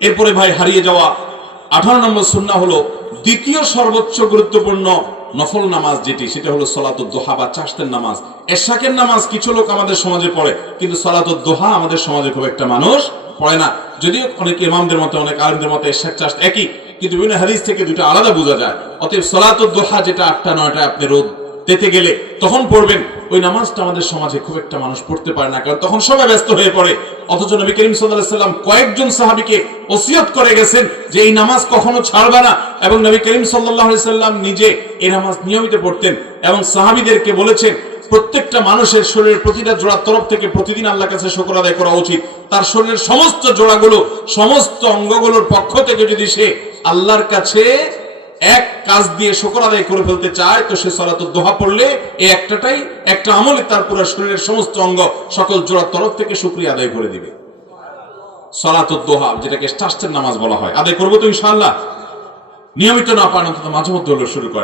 এরপরে ভাই হারিয়ে যাওয়া আঠারো নম্বর সুন্না হলো দ্বিতীয় সর্বোচ্চ গুরুত্বপূর্ণ নফল নামাজ যেটি, সেটা হলো সলাতুল দোহা বা চাষতের নামাজ। এশাকের নামাজ কিছু লোক আমাদের সমাজে পড়ে, কিন্তু সলাতুল দোহা আমাদের সমাজে খুব একটা মানুষ পড়ে না। যদিও অনেক ইমামদের মতে, অনেক আলমদের মতে এশাক চাষ একই, কিন্তু বিভিন্ন হাদিস থেকে দুটো আলাদা বোঝা যায়। অতএব সলাতুল দোহা যেটা আটটা নয়টা আপনি রোদ পেতে গেলে তখন পড়বেন। ওই নামাজটা আমাদের সমাজে খুব একটা মানুষ পড়তে পারে না, কারণ তখন সবাই ব্যস্ত হয়ে পড়ে। অথচ নবী করিম সাল্লাহ সাল্লাম কয়েকজন সাহাবিকে ওসিয়ত করে গেছেন যে এই নামাজ কখনো ছাড়বে না, এবং নবী করিম সাল্লাহ সাল্লাম নিজে এই নামাজ নিয়মিত পড়তেন এবং সাহাবিদেরকে বলেছেন, প্রত্যেকটা মানুষের শরীরের প্রতিটা জোড়ার তরফ থেকে প্রতিদিন আল্লাহর কাছে শুকর আদায় করা উচিত। তার শরীরের সমস্ত জোড়াগুলো, সমস্ত অঙ্গগুলোর পক্ষ থেকে যদি সে আল্লাহর কাছে এক কাজ দিয়ে শকর আদায় করে ফেলতে চায়, তো সে সলাত দোহা পড়লে এই একটাটাই, একটা আমলে তার পুরো শরীরের সমস্ত অঙ্গ সকল জোড়ার তরফ থেকে শুক্রিয়া আদায় করে দিবে। সলাত দোহা, যেটাকে স্টাস্টের নামাজ বলা হয়। আদায় করব তো ইনশাল্লাহ নিয়মিত না পান অন্তত মাঝে মধ্যে হলো শুরু করে